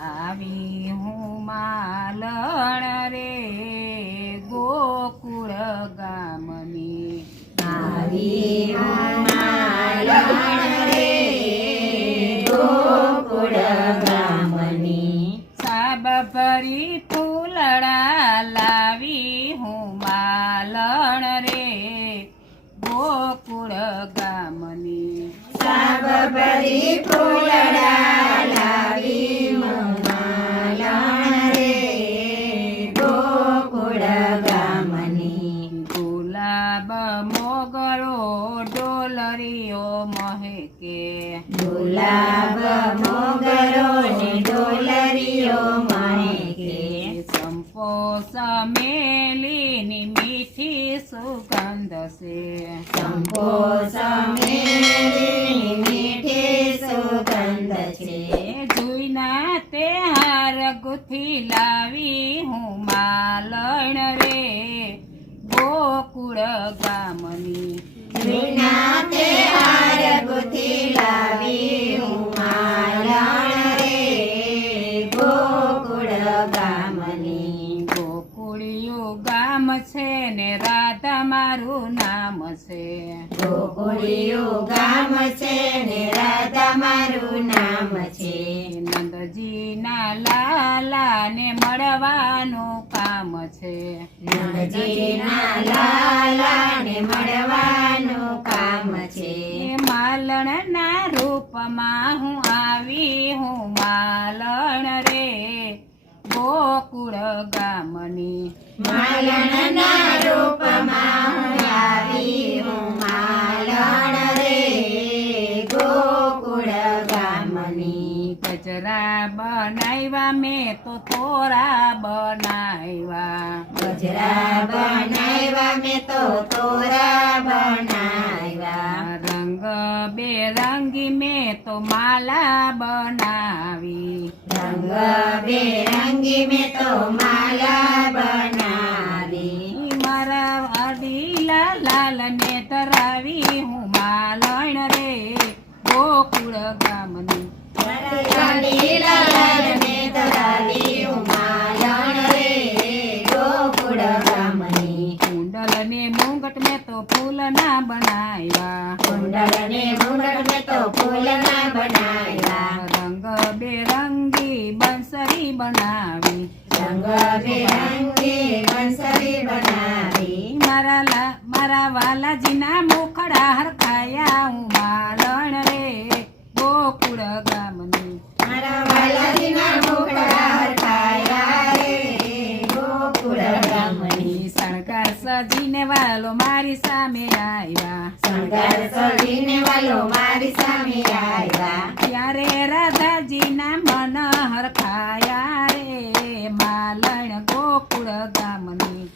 આવી હું માલણ રે ગોકુળ ગામની આવી હું માલણ રે ગોકુળ ગામની સાબ ભરી ફૂલડા લાવી હું માલણ રે ગોકુળ ગામની સાબ ભરી ફૂલડા લાવી હું માલણ રે ગોકુળ ગામની ગુલાબ મોગરો ડોલરીઓ મહેકે ગુલાબ મોગરો ને ડોલરીઓ મહેકે સંપો સમેલીની મીઠી સુગંધ છે સંપો સમેલીની મીઠી સુગંધ છે જોઈના તે હાર ગુથી લાવી હું માલણ રે ગોકુળ ગામની વિના તે હાર ગુથી લાવી હું માલણ રે ગોકુળ ગામની ગોકુળિયું ગામ છે ને રાધા મારું નામ છે ગોકુળિયું ગામ છે ને રાધા મારું નામ છે નંદજીના લાલા ને મળવાનું કામ છે નંદજીના લાલા ને મળવાનું કામ છે માલણના રૂપમાં હું આવી હું માલણ રે ગોકુળ ગામની માલણના રૂપમાં હું આવી હું માલણ રે ગોકુળ ગામની ગજરા બનાવ્યા મેં તો તોરા બનાવ્યા ગજરા બનાવ્યા મેં તો તોરા બનાવ્યા રંગ બેરંગી મેં તો માલા બનાવી રંગ બેરંગી મેં તો માલા બનાવી મારા અડીલા લાલ ને ધરાવી હું માલણ રે ગોકુળ ગામની લીલા લાલ ને ધરાવી હું માલણ રે ગોકુળ ગામની કુંડલ ને મુંગટ મેં તો ફૂલ ના બનાવ્યા કુંડળ ને મુંડળ મેં તો ફૂલ ના બનાવ્યા રંગ બેરંગી બંસરી બનાવી રંગ બેરંગી બંસરી બનાવી મારા વાલાજીના મુખડા હરખાયા હું માલણ રે ગોકુળ ગામની મારા વાલાજીના મુખડા હરખાયા રે ગોકુળ ગામની શણગાર સજીને વાલો મારી સામે આવ્યા શણગાર સજીને વાલો મારી સામે આવ્યા ત્યારે રાધાજીના મન હરખાયા રે માલણ ગોકુળ ગામની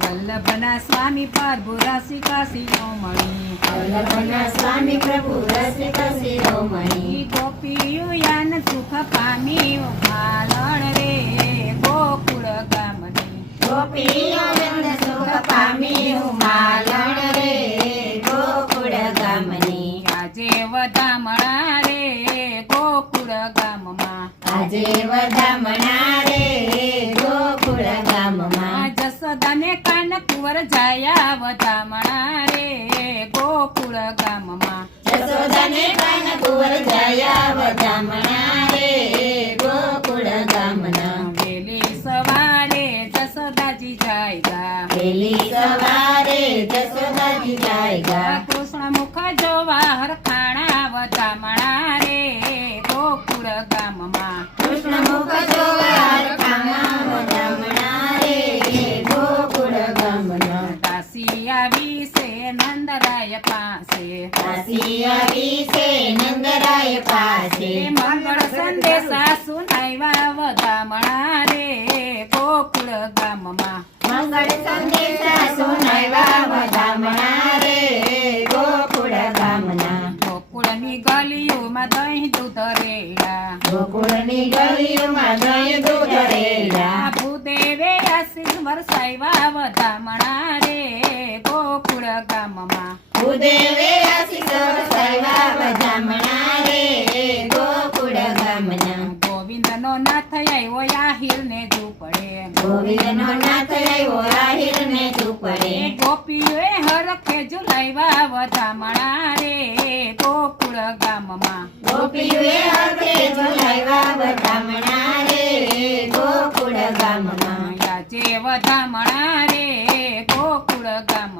વલ્લભના સ્વામી પ્રભુ રસિકા શિરોમણી વલ્લભના સ્વામી પ્રભુ રસિકા શિરોમણી ગોપીયું યાન સુખ પામી માલણ રે ગોકુળ ગામની ગોપીઓ સુખ પામી હું માલણ રે ગોકુળ ગામની આજે વધામણા રે ગોકુળ ગામમાં આજે વધામણા રે ગોકુળ ગામમાં જસોદાને કાન કુંવર જાયા વધામણા રે ગોકુળ ગામમાં જસોદાને કાન કુંવર જાયા વધામણા રે ગોકુળ ગામના વેલી સવારે જસોદાજી જાયગા વહેલી સવારે જસોદાજી જાયગા કૃષ્ણ મુખ જોવા હરખાણા વધામણા રે ગોકુળ ગામમાં કૃષ્ણ મુખ જોવા હરખાણા વધામણા રે ગોકુળ ગામના દાસી આવી છે નંદરાય પાસે દાસી આવી છે નંદરાય પાસે મંગળ સંદેશા સુનાવ્યા વધામણા રે ગોકુળ ગામમાં મંગળ સંદેશા સુનાવ્યા વધામણા રે ગોકુળ ગામના ગોકુળની ગલીઓમાં દહીં દૂધ રેડા ગોકુળની ગલીઓમાં દહીં દૂધ રેડા ભૂદેવે આશીષ વરસાવ્યા વધામણા રે ગોકુળ ગામમાં ભૂદેવે આશીષ વરસાવ્યા વધામણા રે ગોકુળ ગામના ગોવિંદનો નાથ આવ્યો આહિરને ઝૂંપડે ગોવિંદનો નાથ આવ્યો આહિરને ઝૂંપડે ગોપીઓએ હરખે ઝુલાવ્યા વધામણા રે ગોકુળ ગામમાં ગોપીઓએ હરખે ઝુલાવ્યા વધામણા રે ગોકુળ ગામમાં આજે વધામણા રે ગોકુળ ગામ